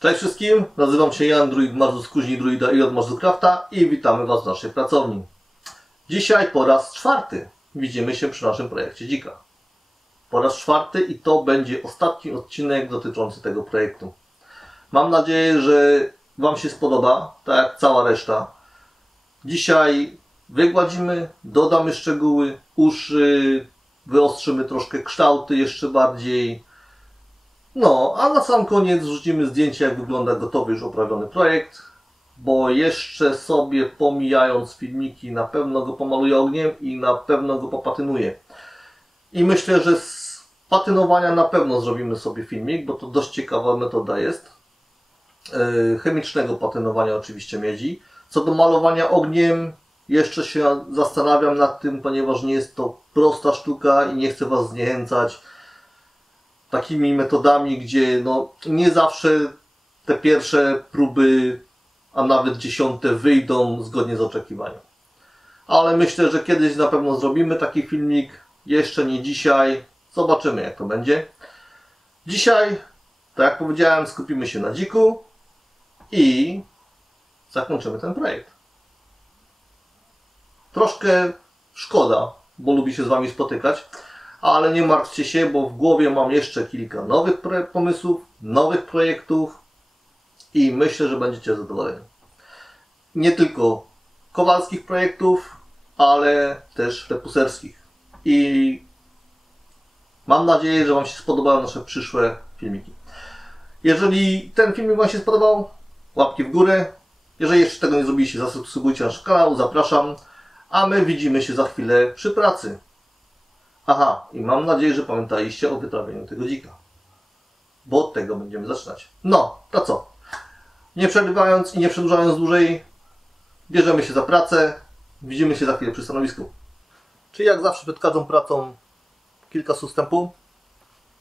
Cześć wszystkim, nazywam się Jan, druid Marzus, kuźni druida i od Marzuscrafta i witamy Was w naszej pracowni. Dzisiaj po raz czwarty widzimy się przy naszym projekcie Dzika. Po raz czwarty i to będzie ostatni odcinek dotyczący tego projektu. Mam nadzieję, że Wam się spodoba, tak jak cała reszta. Dzisiaj wygładzimy, dodamy szczegóły, uszy, wyostrzymy troszkę kształty jeszcze bardziej. No, a na sam koniec wrzucimy zdjęcie, jak wygląda gotowy, już oprawiony projekt, bo jeszcze sobie pomijając filmiki, na pewno go pomaluję ogniem i na pewno go popatynuję. I myślę, że z patynowania na pewno zrobimy sobie filmik, bo to dość ciekawa metoda jest. Chemicznego patynowania oczywiście miedzi. Co do malowania ogniem, jeszcze się zastanawiam nad tym, ponieważ nie jest to prosta sztuka i nie chcę Was zniechęcać takimi metodami, gdzie no, nie zawsze te pierwsze próby, a nawet 10 wyjdą zgodnie z oczekiwaniem. Ale myślę, że kiedyś na pewno zrobimy taki filmik. Jeszcze nie dzisiaj. Zobaczymy, jak to będzie. Dzisiaj, tak jak powiedziałem, skupimy się na dziku i zakończymy ten projekt. Troszkę szkoda, bo lubi się z Wami spotykać. Ale nie martwcie się, bo w głowie mam jeszcze kilka nowych pomysłów, nowych projektów i myślę, że będziecie zadowoleni. Nie tylko kowalskich projektów, ale też repuserskich. I mam nadzieję, że Wam się spodobają nasze przyszłe filmiki. Jeżeli ten filmik Wam się spodobał, łapki w górę. Jeżeli jeszcze tego nie zrobiliście, zasubskrybujcie nasz kanał, zapraszam. A my widzimy się za chwilę przy pracy. Aha, i mam nadzieję, że pamiętaliście o wytrawieniu tego dzika. Bo od tego będziemy zaczynać. No, to co? Nie przerywając i nie przedłużając dłużej, bierzemy się za pracę. Widzimy się za chwilę przy stanowisku. Czyli jak zawsze przed każdą pracą kilka słów wstępu.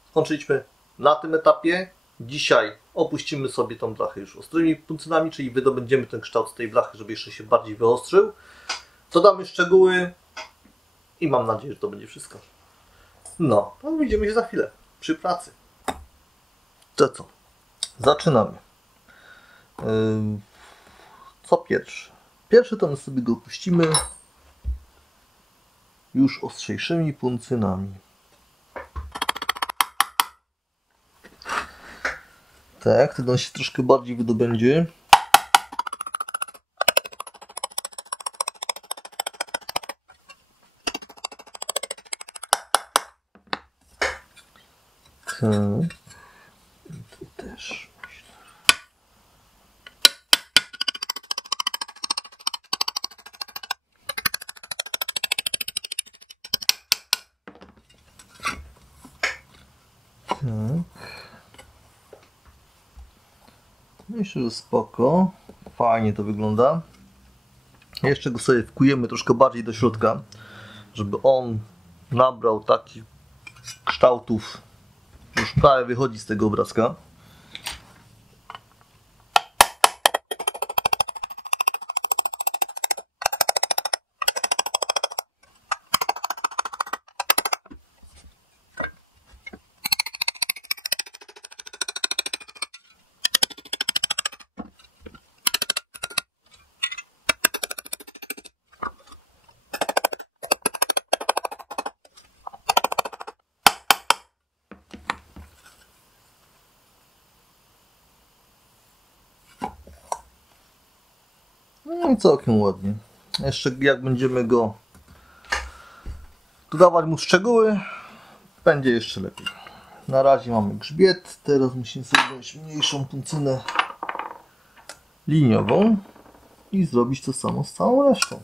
Skończyliśmy na tym etapie. Dzisiaj opuścimy sobie tą blachę już ostrymi puncynami, czyli wydobędziemy ten kształt z tej blachy, żeby jeszcze się bardziej wyostrzył. Dodamy szczegóły i mam nadzieję, że to będzie wszystko. No, to widzimy się za chwilę przy pracy. To co? Zaczynamy. Co pierwsze? Pierwszy to my sobie go opuścimy już ostrzejszymi puncynami. Tak, wtedy on się troszkę bardziej wydobędzie. Tak. I tu też myślę. Tak. Myślę, że spoko. Fajnie to wygląda. Jeszcze go sobie wkujemy troszkę bardziej do środka, żeby on nabrał takich kształtów. Już prawie wychodzi z tego obrazka. No i całkiem ładnie. Jeszcze jak będziemy go dodawać mu szczegóły, będzie jeszcze lepiej. Na razie mamy grzbiet, teraz musimy sobie wziąć mniejszą puncynę liniową i zrobić to samo z całą resztą.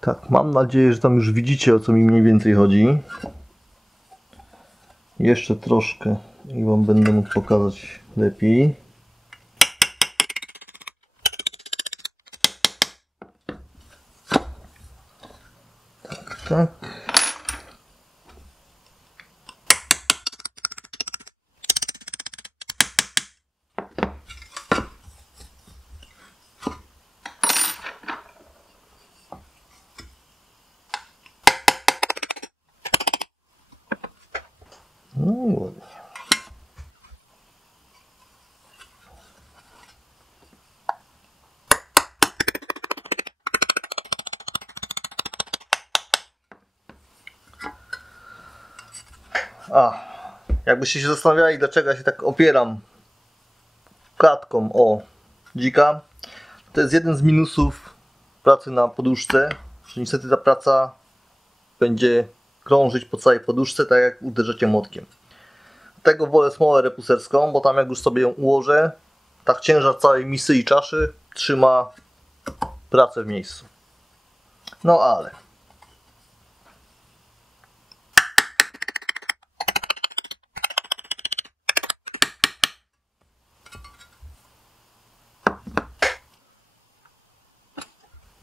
Tak, mam nadzieję, że tam już widzicie, o co mi mniej więcej chodzi. Jeszcze troszkę i Wam będę mógł pokazać lepiej. Tak. No i ładnie. Jakbyście się zastanawiali, dlaczego ja się tak opieram klatką o dzika, to jest jeden z minusów pracy na poduszce, że niestety ta praca będzie krążyć po całej poduszce, tak jak uderzycie młotkiem. Dlatego wolę smołę repuserską, bo tam jak już sobie ją ułożę, tak ciężar całej misy i czaszy trzyma pracę w miejscu. No ale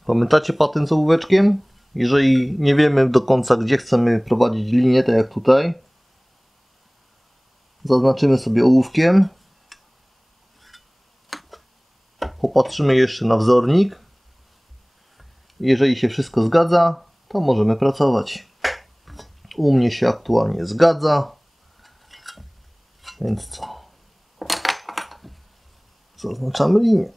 pamiętacie patent z ołóweczkiem? Jeżeli nie wiemy do końca, gdzie chcemy prowadzić linię, tak jak tutaj, zaznaczymy sobie ołówkiem, popatrzymy jeszcze na wzornik. Jeżeli się wszystko zgadza, to możemy pracować. U mnie się aktualnie zgadza, więc co? Zaznaczamy linię.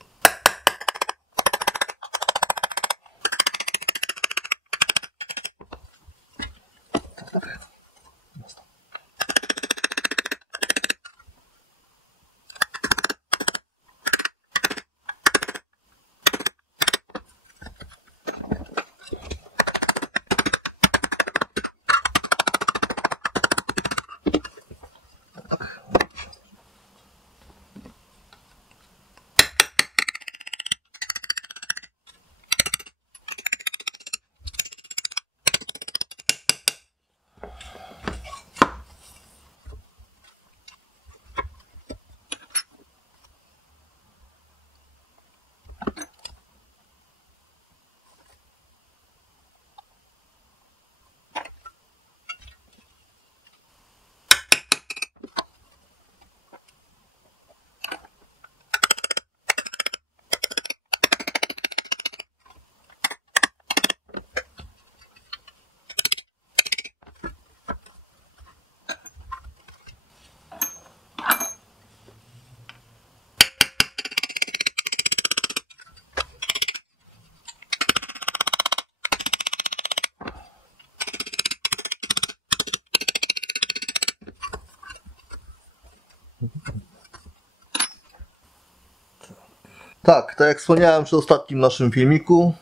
Tak, tak jak wspomniałem przy ostatnim naszym filmiku,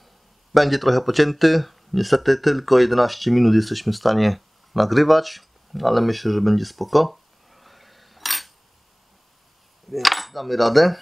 będzie trochę pocięty. Niestety tylko 11 minut jesteśmy w stanie nagrywać, ale myślę, że będzie spoko. Więc damy radę.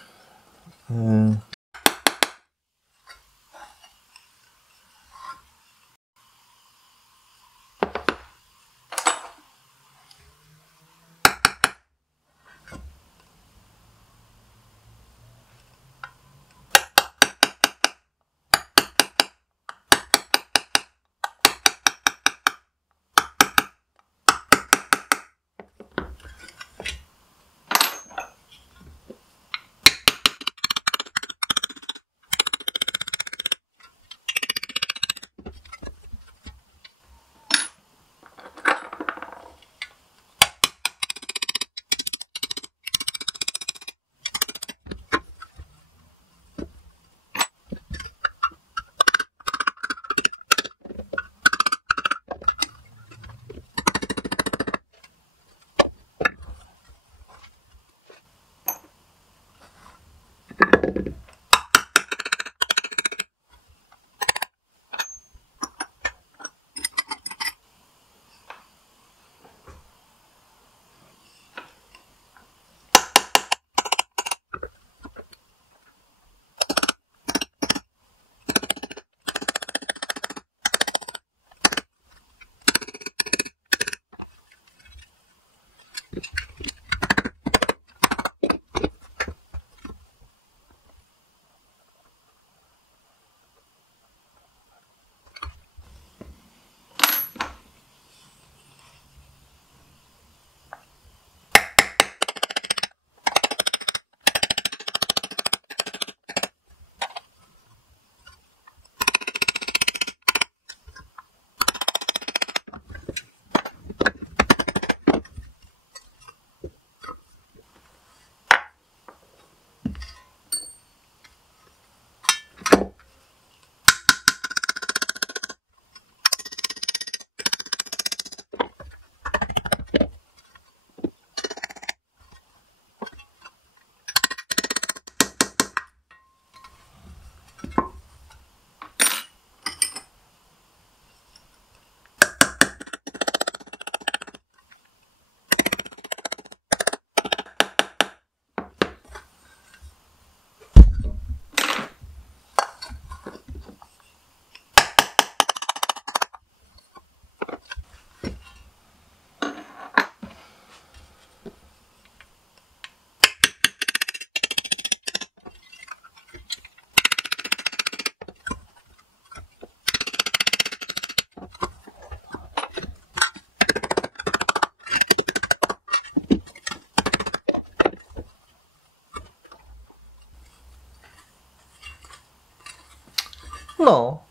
No,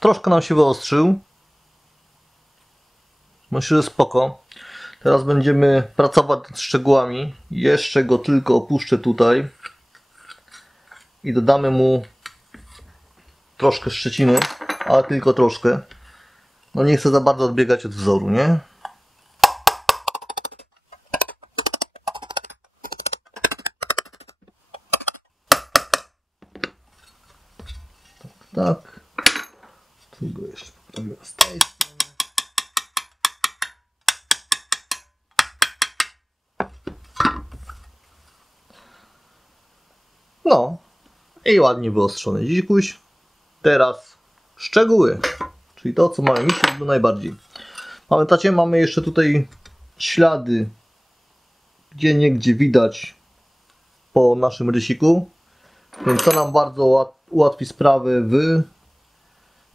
troszkę nam się wyostrzył. Myślę, że spoko. Teraz będziemy pracować nad szczegółami. Jeszcze go tylko opuszczę tutaj i dodamy mu troszkę szczeciny, ale tylko troszkę. No nie chcę za bardzo odbiegać od wzoru, nie? Tak. Tu go jeszcze poprawimy z tej strony. No. I ładnie wyostrzony dzikuś. Teraz szczegóły. Czyli to, co mamy mi się najbardziej. Pamiętacie, mamy jeszcze tutaj ślady, gdzieniegdzie widać po naszym rysiku. Więc to nam bardzo ułatwi sprawę w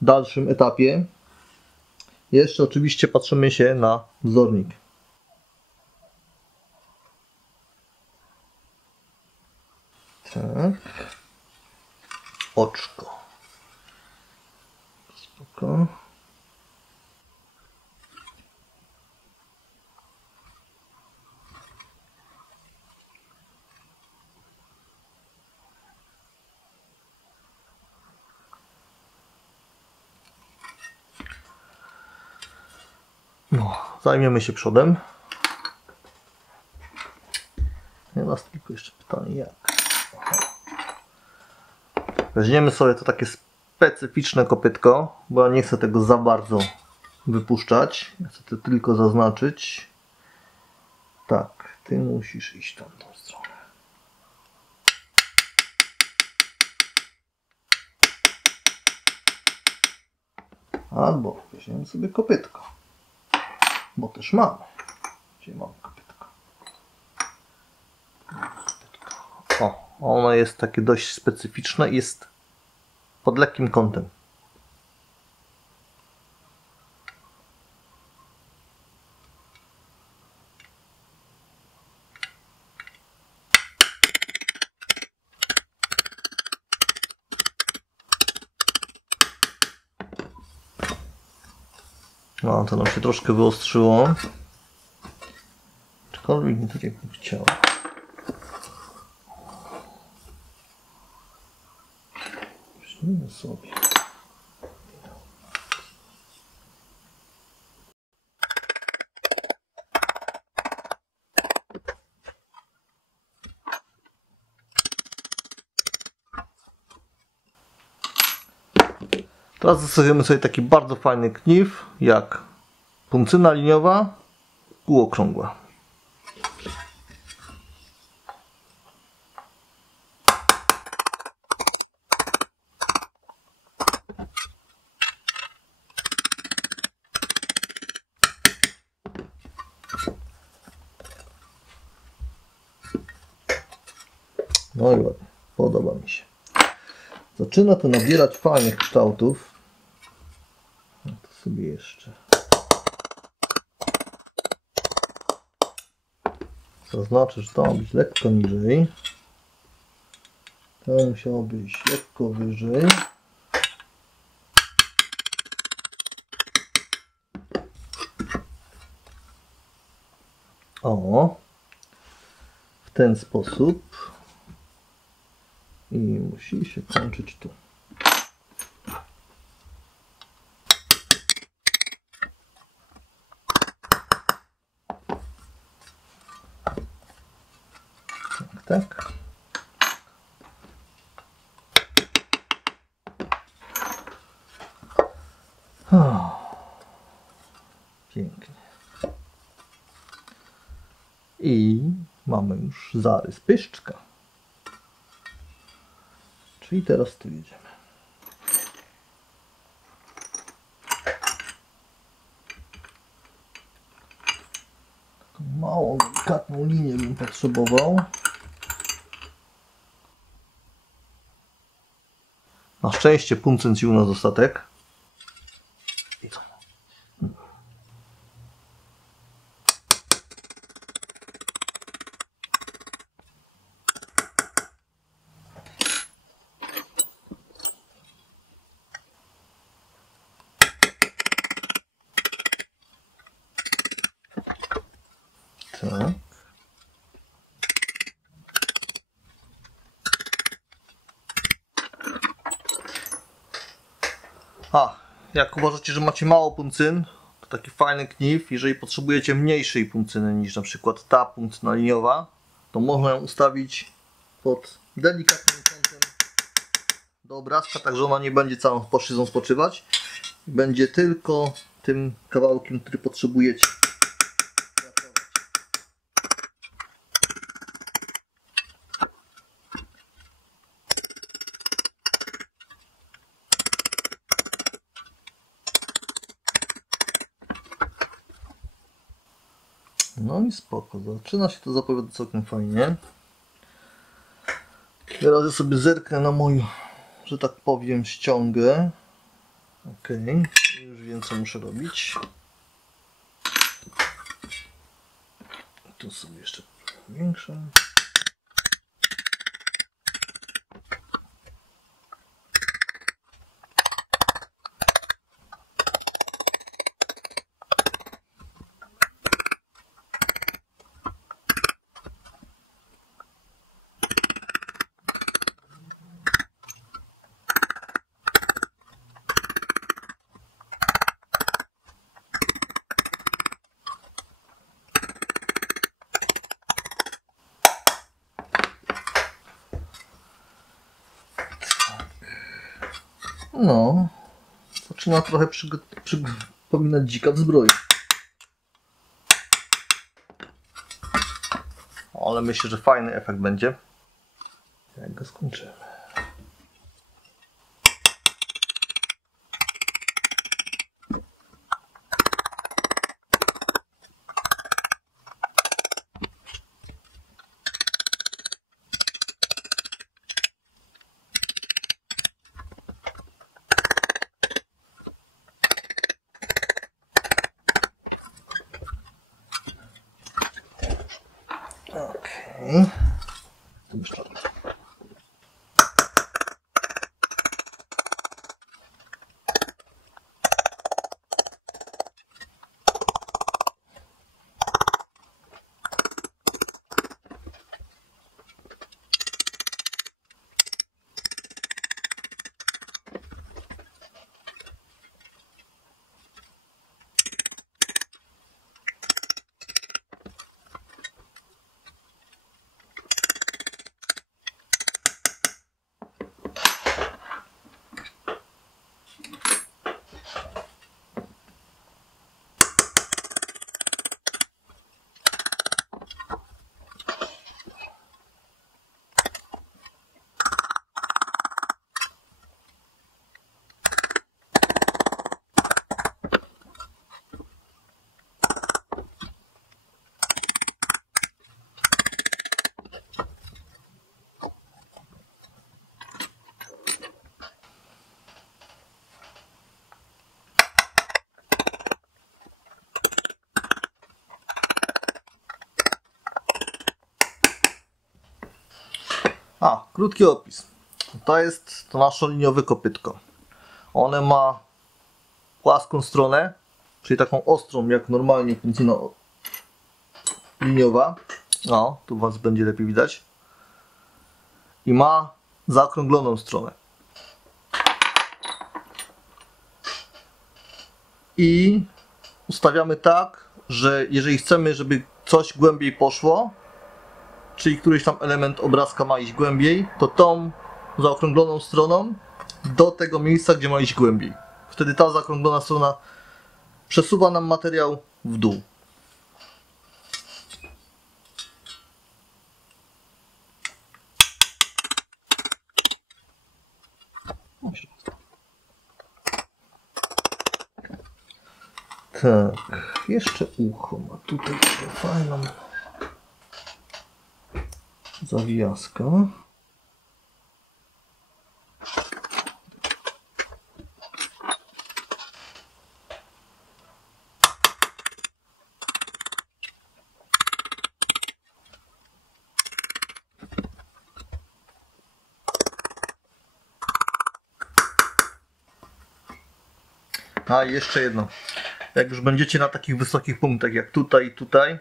dalszym etapie. Jeszcze oczywiście patrzymy się na wzornik. Tak. Oczko. Spoko. No, zajmiemy się przodem. Teraz tylko jeszcze pytanie jak. Weźmiemy sobie to takie specyficzne kopytko, bo ja nie chcę tego za bardzo wypuszczać. Ja chcę to tylko zaznaczyć. Tak, ty musisz iść w tamtą stronę. Albo weźmiemy sobie kopytko, bo też mamy. Gdzie mamy kopytko? O, ono jest takie dość specyficzne i jest pod lekkim kątem. No, to nam się troszkę wyostrzyło. Aczkolwiek nie tak, jakbym chciał. Weźmiemy sobie. Teraz zastosujemy sobie taki bardzo fajny kniw, jak puncyna liniowa, półokrągła. No i ładnie, podoba mi się. Zaczyna to nabierać fajnych kształtów. No to sobie jeszcze zaznaczę, że to ma być lekko niżej. To musiało być lekko wyżej. O, w ten sposób. I musi się kończyć tu. Tak. Pięknie. I mamy już zarys pyszczka. Czyli teraz tu jedziemy. Taką małą, delikatną linię bym potrzebował. Na szczęście puncencj u nas dostatek. I co? Tak. Jak uważacie, że macie mało puncyn, to taki fajny knif, jeżeli potrzebujecie mniejszej puncyny niż na przykład ta puncyna liniowa, to można ją ustawić pod delikatnym kątem do obrazka, tak że ona nie będzie całą płaszczyzną spoczywać. Będzie tylko tym kawałkiem, który potrzebujecie. No i spoko, zaczyna się to zapowiadać całkiem fajnie. Teraz ja sobie zerknę na moją, że tak powiem, ściągę. Ok, już wiem co muszę robić. Tu sobie jeszcze większe. No, zaczyna trochę przypominać dzika w zbroi. Ale myślę, że fajny efekt będzie, jak go skończymy. Okej. Krótki opis. To jest to nasze liniowe kopytko. One ma płaską stronę, czyli taką ostrą, jak normalnie pędzina liniowa. Tu Was będzie lepiej widać. I ma zaokrągloną stronę. I ustawiamy tak, że jeżeli chcemy, żeby coś głębiej poszło, czyli któryś tam element obrazka ma iść głębiej, to tą zaokrągloną stroną do tego miejsca, gdzie ma iść głębiej. Wtedy ta zaokrąglona strona przesuwa nam materiał w dół. Tak, jeszcze ucho ma tutaj fajną zawijaskę. A jeszcze jedno. Jak już będziecie na takich wysokich punktach jak tutaj i tutaj,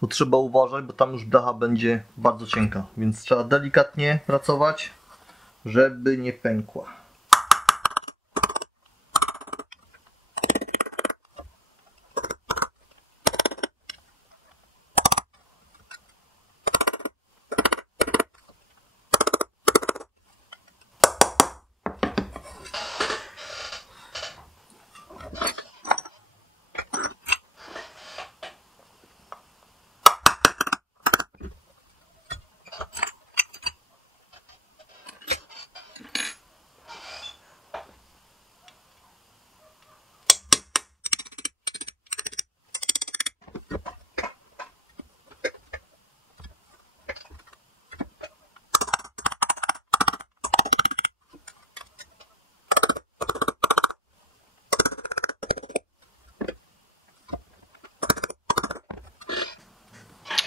to trzeba uważać, bo tam już blacha będzie bardzo cienka. Więc trzeba delikatnie pracować, żeby nie pękła.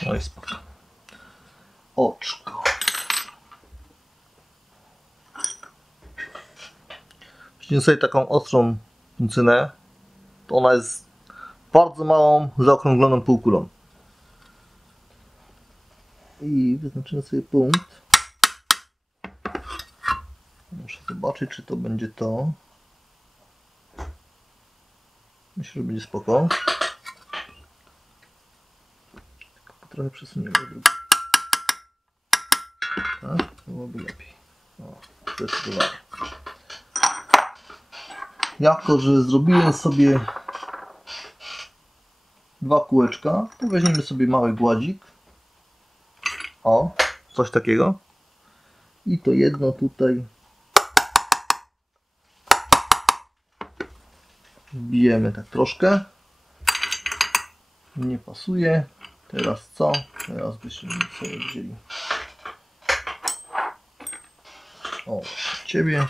No i spoko. Oczko. Weźmiemy sobie taką ostrą puncynę. To ona jest bardzo małą, zaokrągloną półkulą. I wyznaczymy sobie punkt. Muszę zobaczyć, czy to będzie to. Myślę, że będzie spoko. Trochę przesuniemy. Tak? Byłoby lepiej. Zdecydowanie. Jako że zrobiłem sobie dwa kółeczka, to weźmiemy sobie mały gładzik. Coś takiego. I to jedno tutaj wbijemy tak troszkę. Nie pasuje. Teraz co? Teraz byśmy sobie wzięli Ciebie.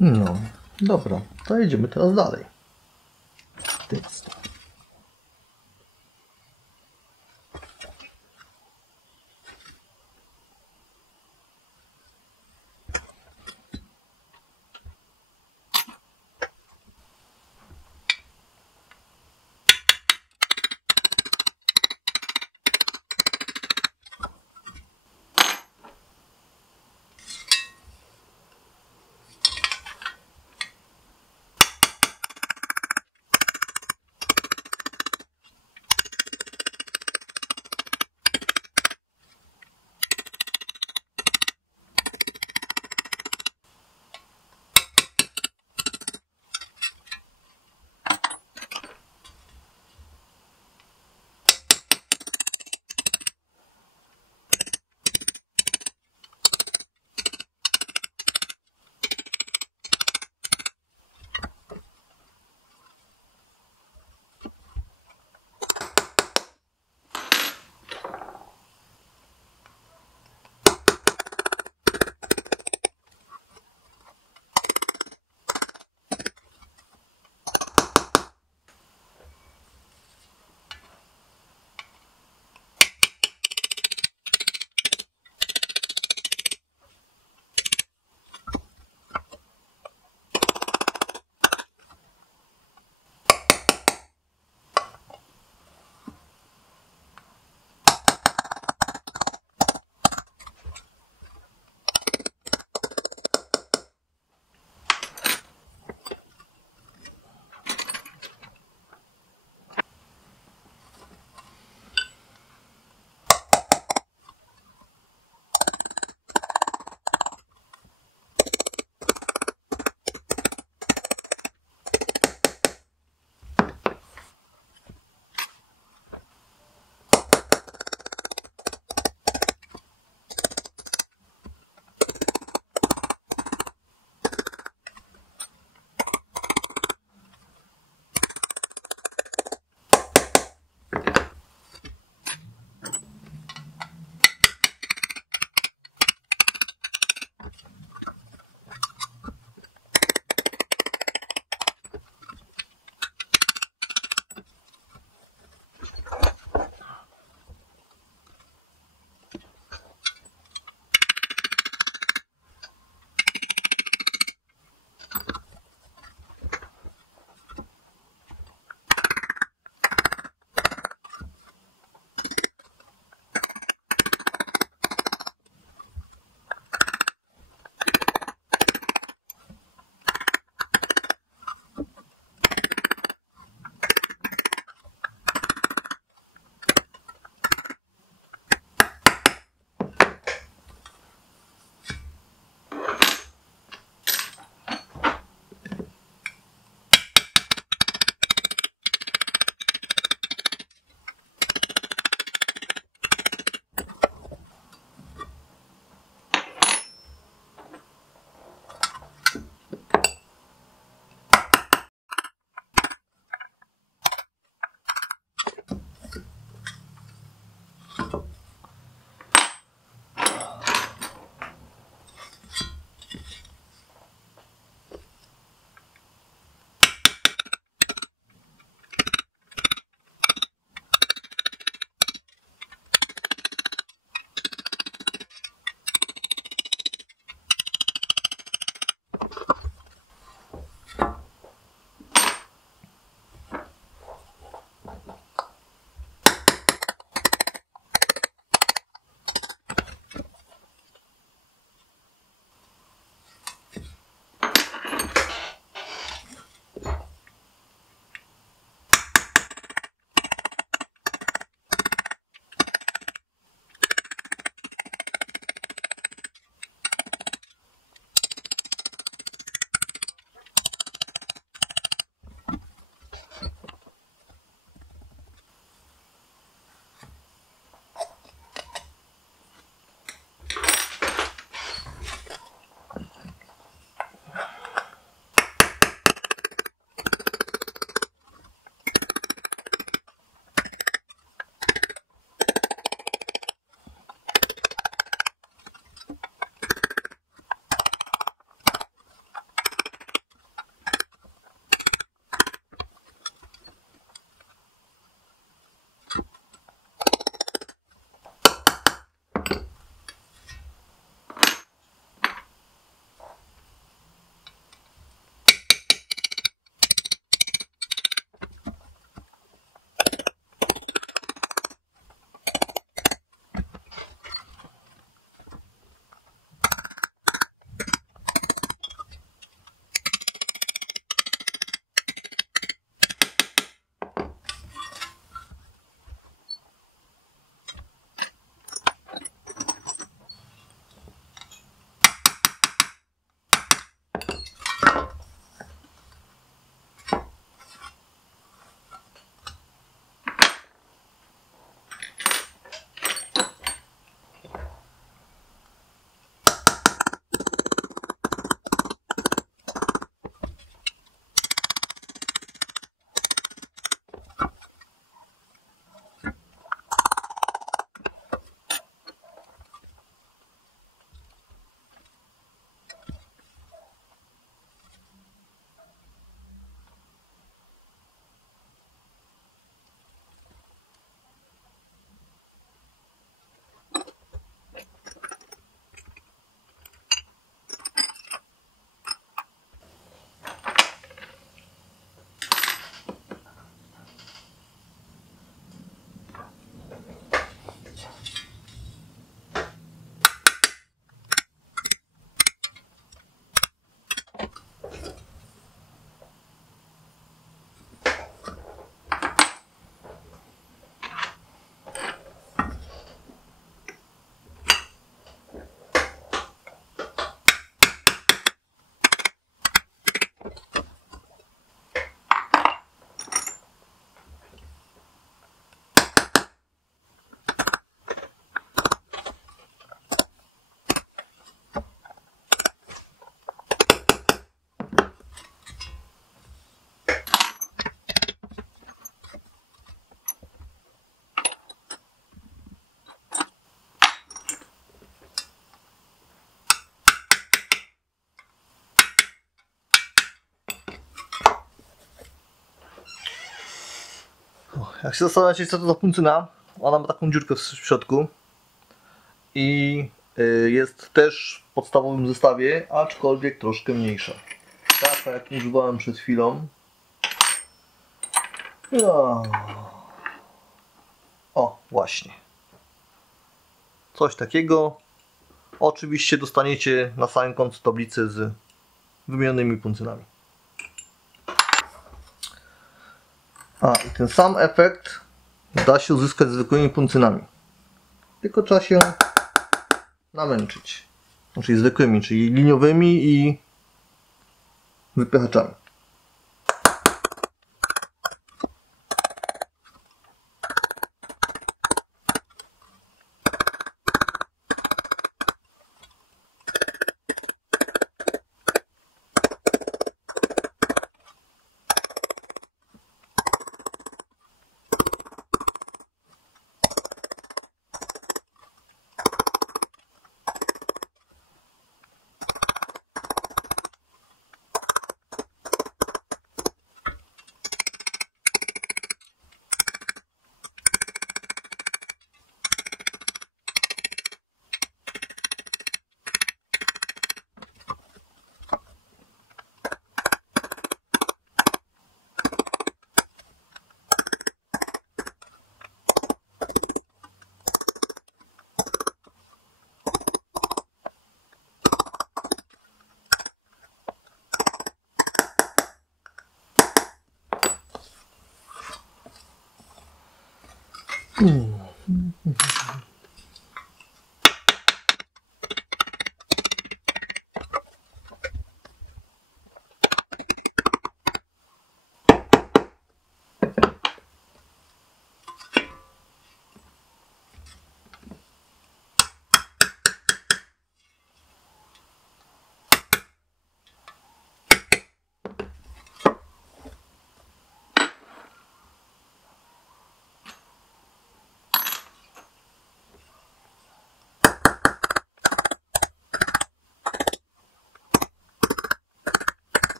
No, dobra, to jedziemy teraz dalej. Jak się zastanawiacie, co to za puncyna, ona ma taką dziurkę w środku i jest też w podstawowym zestawie, aczkolwiek troszkę mniejsza. Taka jak używałem przed chwilą. No. O, właśnie. Coś takiego. Oczywiście dostaniecie na samym końcu tablicę z wymienionymi puncynami. I ten sam efekt da się uzyskać zwykłymi puncynami. Tylko trzeba się namęczyć. Czyli zwykłymi, czyli liniowymi i wypychaczami.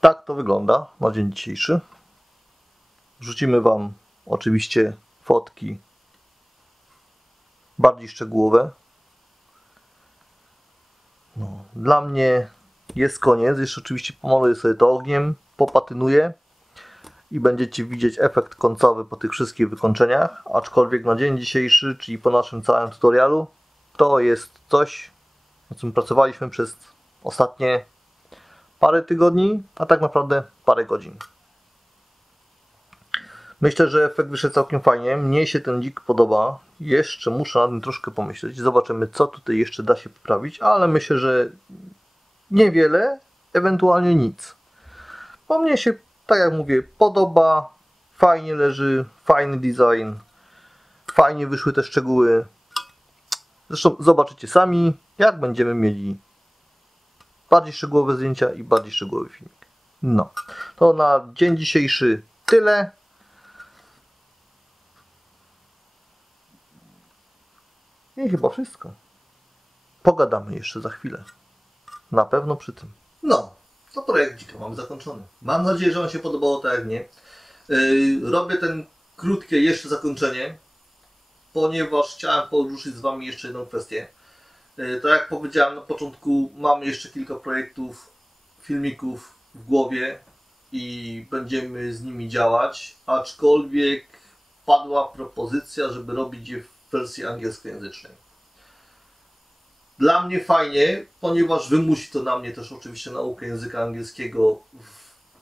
Tak to wygląda na dzień dzisiejszy. Wrzucimy Wam oczywiście fotki bardziej szczegółowe. Dla mnie jest koniec. Jeszcze oczywiście pomaluję sobie to ogniem, popatynuję i będziecie widzieć efekt końcowy po tych wszystkich wykończeniach. Aczkolwiek na dzień dzisiejszy, czyli po naszym całym tutorialu, to jest coś, nad czym pracowaliśmy przez ostatnie parę tygodni, a tak naprawdę parę godzin. Myślę, że efekt wyszedł całkiem fajnie. Mnie się ten dzik podoba. Jeszcze muszę nad tym troszkę pomyśleć. Zobaczymy, co tutaj jeszcze da się poprawić, ale myślę, że niewiele, ewentualnie nic. Bo mnie się, tak jak mówię, podoba. Fajnie leży, fajny design. Fajnie wyszły te szczegóły. Zresztą zobaczycie sami, jak będziemy mieli bardziej szczegółowe zdjęcia i bardziej szczegółowy filmik. No, to na dzień dzisiejszy tyle. I chyba wszystko. pogadamy jeszcze za chwilę. Na pewno przy tym. No, to projekt Dzika mamy zakończony. Mam nadzieję, że Wam się podobało, tak jak mnie. Robię ten krótkie jeszcze zakończenie, ponieważ chciałem poruszyć z Wami jeszcze jedną kwestię. Tak jak powiedziałem na początku, mam jeszcze kilka projektów, filmików w głowie i będziemy z nimi działać, aczkolwiek padła propozycja, żeby robić je w wersji angielskojęzycznej. Dla mnie fajnie, ponieważ wymusi to na mnie też oczywiście naukę języka angielskiego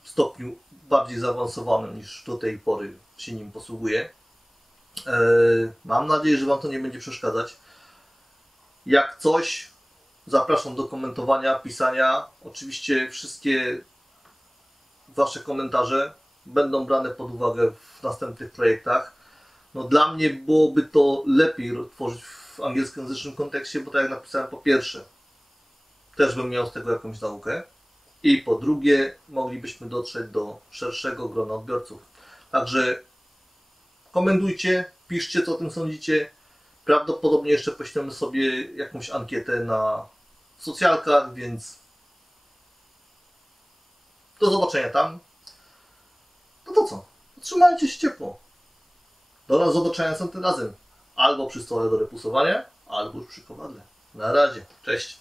w stopniu bardziej zaawansowanym niż do tej pory się nim posługuję. Mam nadzieję, że Wam to nie będzie przeszkadzać. Jak coś, zapraszam do komentowania, pisania. Oczywiście wszystkie Wasze komentarze będą brane pod uwagę w następnych projektach. No, dla mnie byłoby to lepiej tworzyć w angielskojęzycznym kontekście, bo tak jak napisałem, po pierwsze, też bym miał z tego jakąś naukę i po drugie, moglibyśmy dotrzeć do szerszego grona odbiorców. Także komentujcie, piszcie, co o tym sądzicie. Prawdopodobnie jeszcze poślemy sobie jakąś ankietę na socjalkach, więc do zobaczenia tam. No to co? Trzymajcie się ciepło. Do zobaczenia następnym razem. Albo przy stole do repusowania, albo już przy kowadle. Na razie. Cześć.